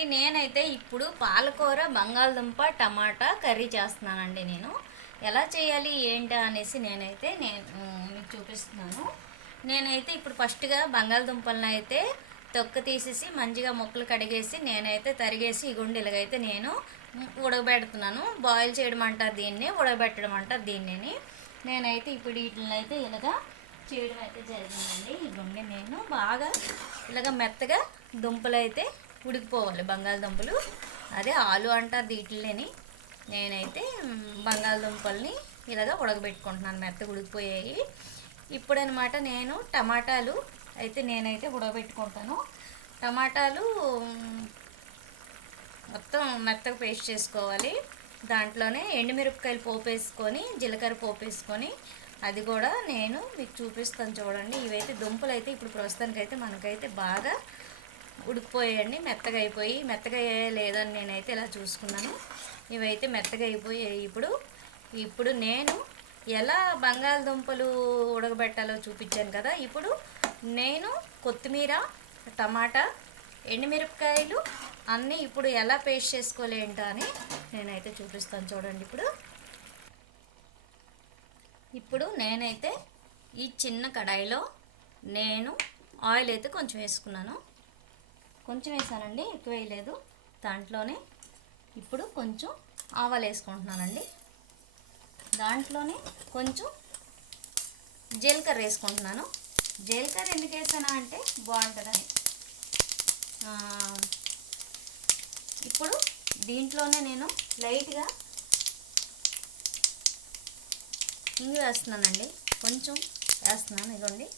అందరికీ నేనైతే ఇప్పుడు పాలకూర బంగాళదుంప టమాటా కర్రీ చేస్తున్నానండి. నేను ఎలా చేయాలి ఏంటా అనేసి మీకు చూపిస్తున్నాను. నేనైతే ఇప్పుడు ఫస్ట్గా బంగాళదుంపలను అయితే తొక్క తీసేసి మంచిగా ముక్కలు కడిగేసి నేనైతే తరిగేసి ఇలాగైతే నేను ఉడకబెడుతున్నాను. బాయిల్ చేయడం అంటారు దీన్ని, ఉడకబెట్టడం అంటారు దీన్ని. నేనైతే ఇప్పుడు వీటిని అయితే ఇలాగా చేయడం అయితే జరిగిందండి. ఇదిగోండి నేను బాగా ఇలాగ మెత్తగా దుంపలు అయితే ఉడికిపోవాలి, బంగాళదుంపలు. అదే ఆలు అంటారు వీటిని. నేనైతే బంగాళదుంపల్ని ఇలాగ ఉడకబెట్టుకుంటున్నాను, మెత్తగా ఉడికిపోయాయి. ఇప్పుడు అనమాట నేను టమాటాలు అయితే నేనైతే ఉడకబెట్టుకుంటాను. టమాటాలు మొత్తం మెత్తగా పేస్ట్ చేసుకోవాలి. దాంట్లోనే ఎండుమిరపకాయలు పోపు వేసుకొని, జీలకర్ర పోపు వేసుకొని, అది కూడా నేను మీకు చూపిస్తాను చూడండి. ఇవైతే దుంపలు అయితే ఇప్పుడు ప్రస్తుతానికైతే మనకైతే బాగా ఉడికిపోయాయండి, మెత్తగా అయిపోయి. మెత్తగా లేదని నేనైతే ఇలా చూసుకున్నాను. ఇవైతే మెత్తగా అయిపోయాయి. ఇప్పుడు నేను ఎలా బంగాళదుంపలు ఉడకబెట్టాలో చూపించాను కదా. ఇప్పుడు నేను కొత్తిమీర, టమాటా, ఎండుమిరపకాయలు అన్నీ ఇప్పుడు ఎలా పేస్ట్ చేసుకోలేంటా అని నేనైతే చూపిస్తాను చూడండి. ఇప్పుడు నేనైతే ఈ చిన్న కడాయిలో నేను ఆయిల్ అయితే కొంచెం వేసుకున్నాను. కొంచెం వేసానండి, ఎక్కువ వేయలేదు. దాంట్లోనే ఇప్పుడు కొంచెం ఆవాలు వేసుకుంటున్నానండి. దాంట్లోనే కొంచెం జీలకర్ర వేసుకుంటున్నాను. జీలకర్ర ఎందుకు వేసానా అంటే బాగుంటుందని. ఇప్పుడు దీంట్లోనే నేను లైట్గా ఇంగు వేస్తున్నానండి, కొంచెం వేస్తున్నాను. ఇదిగోండి,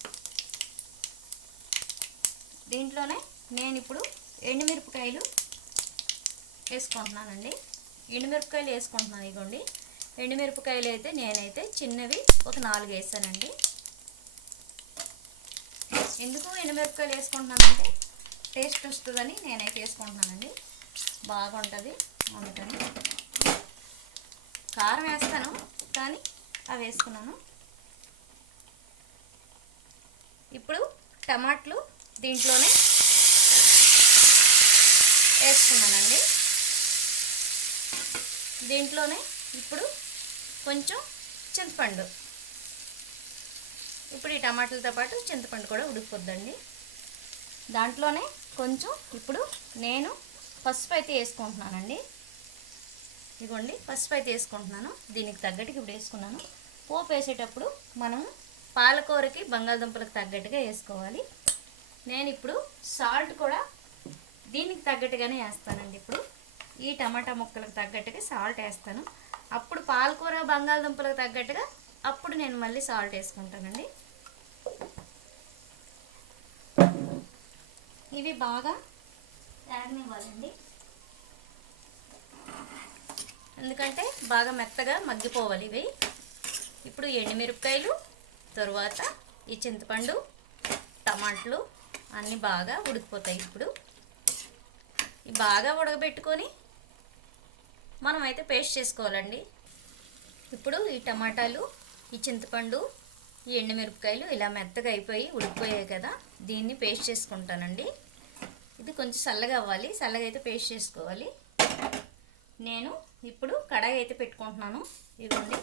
దీంట్లోనే నేను ఇప్పుడు ఎండుమిరపకాయలు వేసుకుంటున్నానండి. ఎండుమిరపకాయలు వేసుకుంటున్నాను. ఇదిగోండి, ఎండుమిరపకాయలు అయితే నేనైతే చిన్నవి ఒక 4 వేసానండి. ఎందుకు ఎండుమిరపకాయలు వేసుకుంటున్నానంటే టేస్ట్ వస్తుందని నేనైతే వేసుకుంటున్నానండి, బాగుంటుంది అందుకని. కారం వేస్తాను కానీ అవి వేసుకున్నాను. ఇప్పుడు టమాటాలు దీంట్లోనే వేసుకున్నానండి. దీంట్లోనే ఇప్పుడు కొంచెం చింతపండు, ఇప్పుడు ఈ టమాటాలతో పాటు చింతపండు కూడా ఉడికిపోద్దండి. దాంట్లోనే కొంచెం ఇప్పుడు నేను పసుపు అయితే వేసుకుంటున్నానండి. ఇదిగోండి, పసుపు అయితే వేసుకుంటున్నాను. దీనికి తగ్గట్టుగా ఇప్పుడు వేసుకున్నాను. పోపు వేసేటప్పుడు మనం పాలకూరకి బంగాళదుంపలకు తగ్గట్టుగా వేసుకోవాలి. నేను ఇప్పుడు సాల్ట్ కూడా దీనికి తగ్గట్టుగానే వేస్తానండి. ఇప్పుడు ఈ టమాటా ముక్కలకు తగ్గట్టుగా సాల్ట్ వేస్తాను. అప్పుడు పాలకూర బంగాళదుంపలకు తగ్గట్టుగా అప్పుడు నేను మళ్ళీ సాల్ట్ వేసుకుంటానండి. ఇవి బాగా వేగనివ్వాలండి, ఎందుకంటే బాగా మెత్తగా మగ్గిపోవాలి ఇవి. ఇప్పుడు ఎండుమిరపకాయలు, తరువాత ఈ చింతపండు, టమాటాలు అన్నీ బాగా ఉడికిపోతాయి. ఇప్పుడు ఇవి బాగా ఉడకబెట్టుకొని మనం అయితే పేస్ట్ చేసుకోవాలండి. ఇప్పుడు ఈ టమాటాలు, ఈ చింతపండు, ఈ ఎండుమిరపకాయలు ఇలా మెత్తగా అయిపోయి ఉడికిపోయాయి కదా, దీన్ని పేస్ట్ చేసుకుంటానండి. ఇది కొంచెం చల్లగా అవ్వాలి, చల్లగా అయితే పేస్ట్ చేసుకోవాలి. నేను ఇప్పుడు కడాయి అయితే పెట్టుకుంటున్నాను. ఇదిగోండి,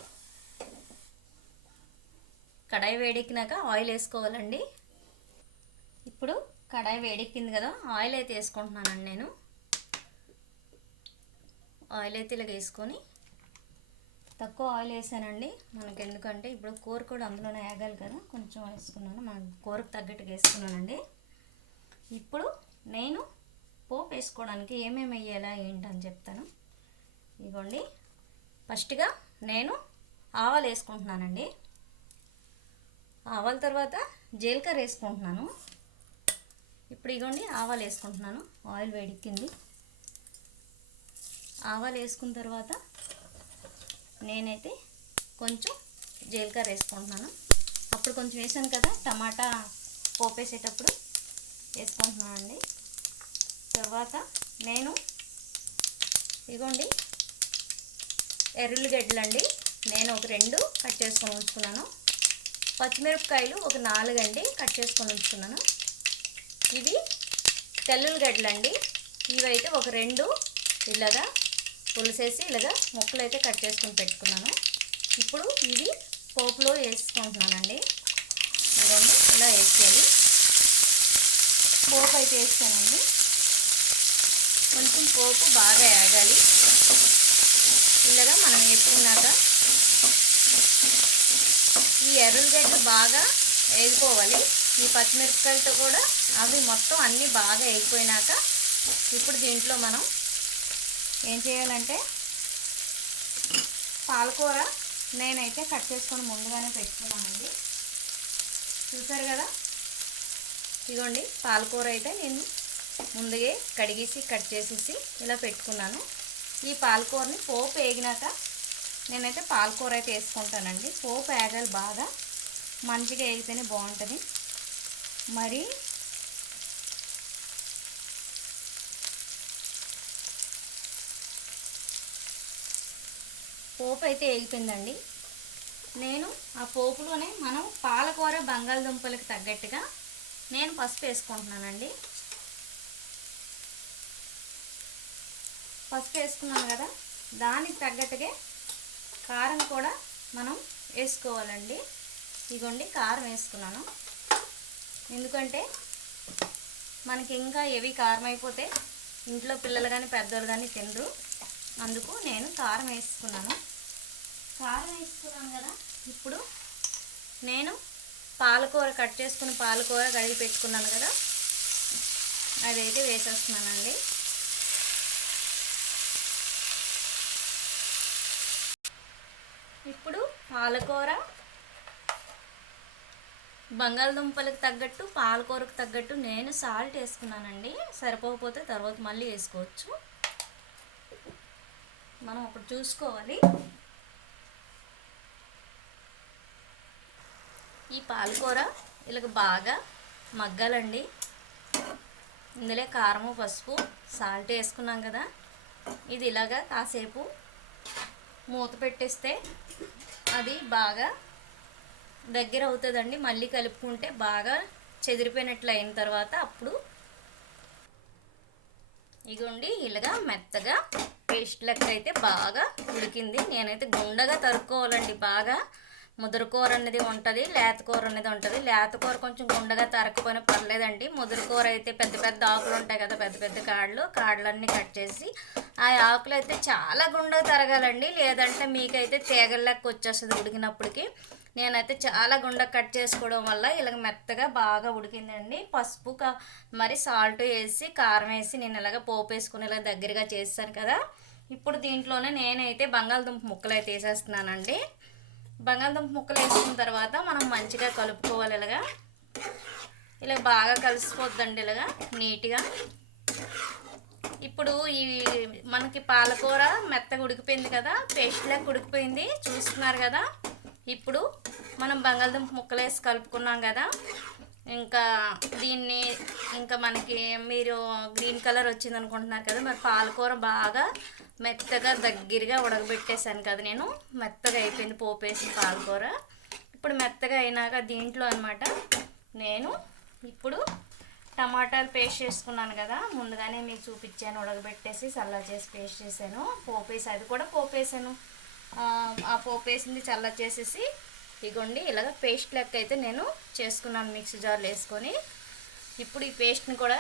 కడాయి వేడెక్కినాక ఆయిల్ వేసుకోవాలండి. ఇప్పుడు కడాయి వేడెక్కింది కదా, ఆయిల్ అయితే వేసుకుంటున్నానండి. నేను ఆయిల్ అయితే ఇలాగ వేసుకొని, తక్కువ ఆయిల్ వేసానండి మనకి, ఎందుకంటే ఇప్పుడు కూర కూడా అందులోనే వేగాలి కదా, కొంచెం వేసుకున్నాను. మన కూరకు తగ్గట్టుగా వేసుకున్నానండి. ఇప్పుడు నేను పోపు వేసుకోవడానికి ఏమేమి వేయాలా ఏంటని చెప్తాను. ఇదిగోండి, ఫస్ట్గా నేను ఆవాలు వేసుకుంటున్నానండి. ఆవాల తర్వాత జీలకర్ర వేసుకుంటున్నాను. ఇప్పుడు ఇదిగోండి ఆవాలు వేసుకుంటున్నాను. ఆయిల్ వేడెక్కింది. ఆవాలు వేసుకున్న తర్వాత నేనైతే కొంచెం జీలకర్ర వేసుకుంటున్నాను. అప్పుడు కొంచెం వేసాను కదా టమాటా పోపు వేసేటప్పుడు వేసుకుంటున్నానండి. తర్వాత నేను ఇదిగోండి ఎర్రగడ్డలు అండి, నేను ఒక 2 కట్ చేసుకొని ఉంచుకున్నాను. పచ్చిమిరపకాయలు ఒక 4 అండి కట్ చేసుకొని ఉంచుకున్నాను. ఇవి తెల్లుల్లిగడ్డలు అండి, ఇవైతే ఒక 2 ఇలాగా పులిసేసి ఇలాగా ముక్కలు అయితే కట్ చేసుకొని పెట్టుకున్నాను. ఇప్పుడు ఇవి పోపులో వేసుకుంటున్నానండి. ఇదిగోండి ఇలా వేసేయాలి. పోపు అయితే వేస్తానండి. కొంచెం పోపు బాగా వేగాలి. ఇలాగా మనం వేసుకున్నాక ఈ ఎర్రగడ్డలు బాగా వేగిపోవాలి. ఈ పచ్చిమిరపకాయలతో కూడా అవి మొత్తం అన్నీ బాగా వేగిపోయినాక ఇప్పుడు దీంట్లో మనం ఏం చేయాలంటే పాలకూర నేనైతే కట్ చేసుకొని ముందుగానే పెట్టుకున్నానండి. చూసారు కదా, ఇదిగోండి పాలకూర అయితే నేను ముందుగా కడిగేసి కట్ చేసేసి ఇలా పెట్టుకున్నాను. ఈ పాలకూరని పోపు వేగినాక నేనైతే పాలకూర అయితే వేసుకుంటానండి. పోపు వేగాలి, బాగా మంచిగా వేగితేనే బాగుంటుంది. మరి పోపు అయితే వేగిపోయిందండి. నేను ఆ పోపులోనే మనం పాలకూర బంగాళదుంపలకు తగ్గట్టుగా నేను పసుపు వేసుకుంటున్నానండి. పసుపు వేసుకున్నాను కదా, దానికి తగ్గట్టుగా కారం కూడా మనం వేసుకోవాలండి. ఇదిగోండి కారం వేసుకున్నాను. ఎందుకంటే మనకి ఇంకా ఏవి కారం అయిపోతే ఇంట్లో పిల్లలు కానీ పెద్దోళ్ళు కానీ తినరు. అందుకు నేను కారం వేసుకున్నాను. కారం వేసుకున్నాను కదా, ఇప్పుడు నేను పాలకూర కట్ చేసుకుని పాలకూర కడిగి పెట్టుకున్నాను కదా, అదైతే వేసేస్తున్నానండి. ఇప్పుడు పాలకూర బంగాళదుంపలకు తగ్గట్టు పాలకూరకు తగ్గట్టు నేను సాల్ట్ వేసుకున్నానండి. సరిపోకపోతే తర్వాత మళ్ళీ వేసుకోవచ్చు. మనం ఒకటి చూసుకోవాలి. ఈ పాలకూర ఇలాగ బాగా మగ్గాలండి. ఇందులో కారము పసుపు సాల్ట్ వేసుకున్నాం కదా, ఇది ఇలాగా కాసేపు మూత పెట్టేస్తే అది బాగా దగ్గర అవుతుందండి. మళ్ళీ కలుపుకుంటే బాగా చెదిరిపోయినట్లు అయిన తర్వాత అప్పుడు ఇగోండి ఇలాగా మెత్తగా పేస్ట్ లెక్క అయితే బాగా ఉడికింది. నేనైతే గుండగా తరుక్కోవాలండి. బాగా ముదురుకూర అనేది ఉంటుంది, లేతకూర అనేది ఉంటుంది. లేతకూర కొంచెం గుండగా తరకపోయినా పర్లేదండి. ముదురుకూర అయితే పెద్ద పెద్ద ఆకులు ఉంటాయి కదా, పెద్ద పెద్ద కాడలన్నీ కట్ చేసి ఆ ఆకులు అయితే చాలా గుండగా తరగాలండి. లేదంటే మీకైతే తీగల లెక్క వచ్చేస్తుంది ఉడికినప్పటికి. నేనైతే చాలా గుండగా కట్ చేసుకోవడం వల్ల ఇలాగ మెత్తగా బాగా ఉడికిందండి. పసుపు మరి సాల్ట్ వేసి కారం వేసి నేను ఇలాగ పోపు వేసుకుని ఇలా దగ్గరగా చేస్తాను కదా. ఇప్పుడు దీంట్లోనే నేనైతే బంగాళదుంప ముక్కలు అయితే వేసేస్తున్నానండి. బంగాళదుంప ముక్కలు వేసుకున్న తర్వాత మనం మంచిగా కలుపుకోవాలి. ఇలా బాగా కలిసిపోద్దండి ఇలాగా నీట్గా. ఇప్పుడు ఈ మనకి పాలకూర మెత్తగా ఉడికిపోయింది కదా, పేస్ట్ లెక్క ఉడికిపోయింది చూస్తున్నారు కదా. ఇప్పుడు మనం బంగాళదుంప ముక్కలు వేసి కలుపుకున్నాం కదా, ఇంకా దీన్ని ఇంకా మనకి మీరు గ్రీన్ కలర్ వచ్చింది అనుకుంటున్నారు కదా, మరి పాలకూర బాగా మెత్తగా దగ్గరగా ఉడకబెట్టేశాను కదా నేను. మెత్తగా అయిపోయింది పోపు వేసిన పాలకూర. ఇప్పుడు మెత్తగా అయినాక దీంట్లో అనమాట నేను ఇప్పుడు టమాటాలు పేస్ట్ చేసుకున్నాను కదా, ముందుగానే మీకు చూపించాను. ఉడకబెట్టేసి చల్ల చేసి పేస్ట్ చేశాను. పోపు వేసి అది కూడా పోపు వేసాను. ఆ పోపు వేసింది చల్ల చేసేసి ఇగోండి ఇలాగ పేస్ట్ లెక్క అయితే నేను చేసుకున్నాను మిక్సీ జార్లో వేసుకొని. ఇప్పుడు ఈ పేస్ట్ని కూడా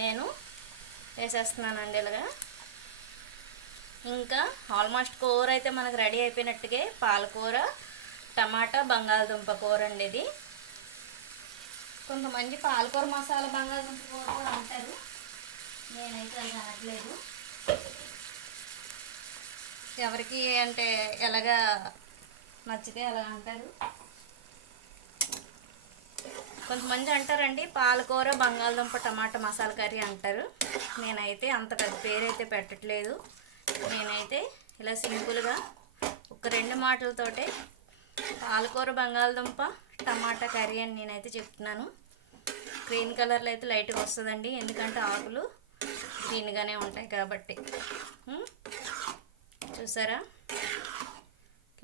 నేను వేసేస్తున్నానండి ఇలాగా. ఇంకా ఆల్మోస్ట్ కూర అయితే మనకు రెడీ అయిపోయినట్టుగా పాలకూర టమాటా బంగాళదుంప కూర అండి ఇది. కొంతమంది పాలకూర మసాలా బంగాళదుంప కూర కూడా అంటారు, నేనైతే అది అనట్లేదు. ఎవరికి అంటే ఎలాగా నచ్చితే అలా అంటారు. కొంతమంది అంటారండి పాలకూర బంగాళదుంప టమాటా మసాలా కర్రీ అంటారు. నేనైతే అంత పెద్ద పేరైతే పెట్టట్లేదు. నేనైతే ఇలా సింపుల్గా ఒక 2 మాటలతోటే పాలకూర బంగాళదుంప టమాటా కర్రీ అని నేనైతే చెప్తున్నాను. గ్రీన్ కలర్లో అయితే లైట్గా వస్తుందండి, ఎందుకంటే ఆకులు గ్రీన్గానే ఉంటాయి కాబట్టి. చూసారా,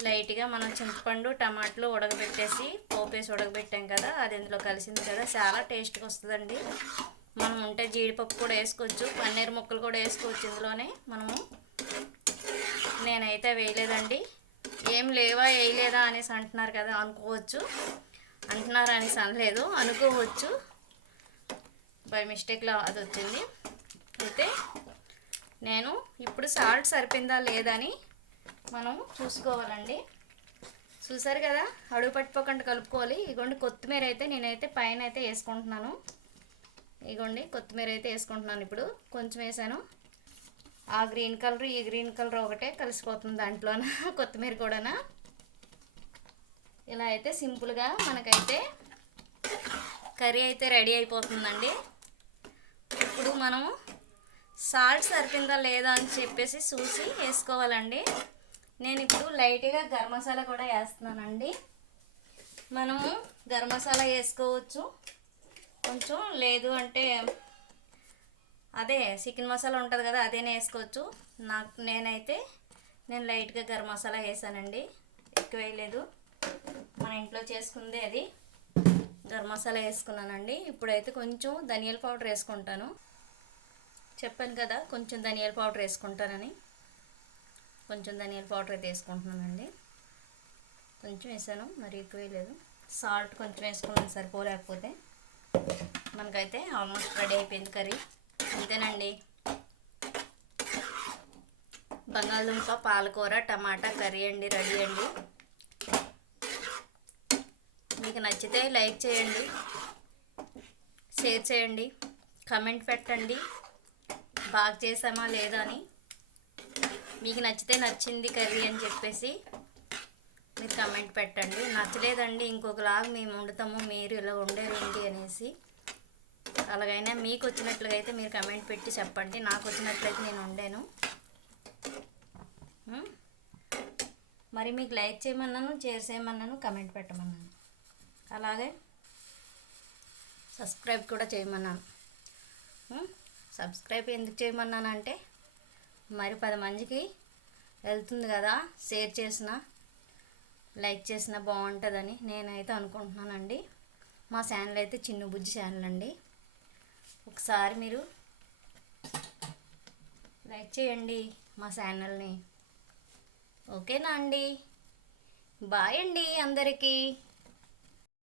లైట్గా మనం చింతపండు టమాటాలు ఉడకబెట్టేసి పోపేసి ఉడకబెట్టాం కదా, అది ఇందులో కలిసింది కదా, చాలా టేస్ట్గా వస్తుందండి. మనం ఉంటే జీడిపప్పు కూడా వేసుకోవచ్చు, పన్నీర్ ముక్కలు కూడా వేసుకోవచ్చు ఇందులోనే మనము. నేనైతే వేయలేదండి. ఏం లేవా వేయలేదా అనేసి అంటున్నారు కదా, అనుకోవచ్చు. అంటున్నారు అనేసి అనలేదు, అనుకోవచ్చు. బై మిస్టేక్లో అది వచ్చింది. అయితే నేను ఇప్పుడు సాల్ట్ సరిపోయిందా లేదని మనం చూసుకోవాలండి. చూసారు కదా, అడుగు పట్టుకోకుండా కలుపుకోవాలి. ఇగోండి కొత్తిమీర అయితే నేనైతే పైన అయితే వేసుకుంటున్నాను. ఇగోండి కొత్తిమీర అయితే వేసుకుంటున్నాను. ఇప్పుడు కొంచెం వేసాను. ఆ గ్రీన్ కలర్ ఈ గ్రీన్ కలర్ ఒకటే కలిసిపోతుంది దాంట్లోన కొత్తిమీర కూడానా. ఇలా అయితే సింపుల్గా మనకైతే కర్రీ అయితే రెడీ అయిపోతుందండి. ఇప్పుడు మనం సాల్ట్ సరిపోయిందా లేదా అని చెప్పేసి చూసి వేసుకోవాలండి. నేను ఇప్పుడు లైట్గా గరం మసాలా కూడా వేస్తున్నానండి. మనము గరం మసాలా వేసుకోవచ్చు కొంచెం, లేదు అంటే అదే చికెన్ మసాలా ఉంటుంది కదా అదేనే వేసుకోవచ్చు. నేను లైట్గా గరం మసాలా వేసానండి, ఎక్కువ వేయలేదు. మన ఇంట్లో చేసుకుందే అది. గరం మసాలా వేసుకున్నానండి. ఇప్పుడైతే కొంచెం ధనియాల పౌడర్ వేసుకుంటాను. చెప్పాను కదా కొంచెం ధనియాల పౌడర్ వేసుకుంటానని. కొంచెం ధనియాల పౌడర్ అయితే వేసుకుంటున్నానండి. కొంచెం వేసాను, మరి ఎక్కువ వేయలేదు. సాల్ట్ కొంచెం వేసుకున్నాను సరిపోలేకపోతే. మనకైతే ఆల్మోస్ట్ రెడీ అయిపోయింది కర్రీ. అంతేనండి, బంగాళదుంప పాలకూర టమాటా కర్రీ అండి, రెడీ అండి. మీకు నచ్చితే లైక్ చేయండి, షేర్ చేయండి, కమెంట్ పెట్టండి బాగా చేసామా లేదా అని. మీకు నచ్చితే నచ్చింది కర్రీ అని చెప్పేసి మీరు కమెంట్ పెట్టండి. నచ్చలేదండి ఇంకొకలాగా మేము వండుతాము, మీరు ఇలా వండేరేంటి అనేసి. అలాగైనా మీకు వచ్చినట్లుగా అయితే మీరు కమెంట్ పెట్టి చెప్పండి. నాకు వచ్చినట్లయితే నేను వండాను. మరి మీకు లైక్ చేయమన్నాను, షేర్ చేయమన్నాను, కమెంట్ పెట్టమన్నాను, అలాగే సబ్స్క్రైబ్ కూడా చేయమన్నాను. సబ్స్క్రైబ్ ఎందుకు చేయమన్నానంటే మరి 10 మందికి వెళ్తుంది కదా, షేర్ చేసిన లైక్ చేసిన బాగుంటుందని నేనైతే అనుకుంటున్నానండి. మా ఛానల్ అయితే చిన్న బుజ్జి ఛానల్ అండి. ఒకసారి మీరు లైక్ చేయండి మా ఛానల్ని. ఓకేనా అండి? బాయ్ అండి అందరికీ.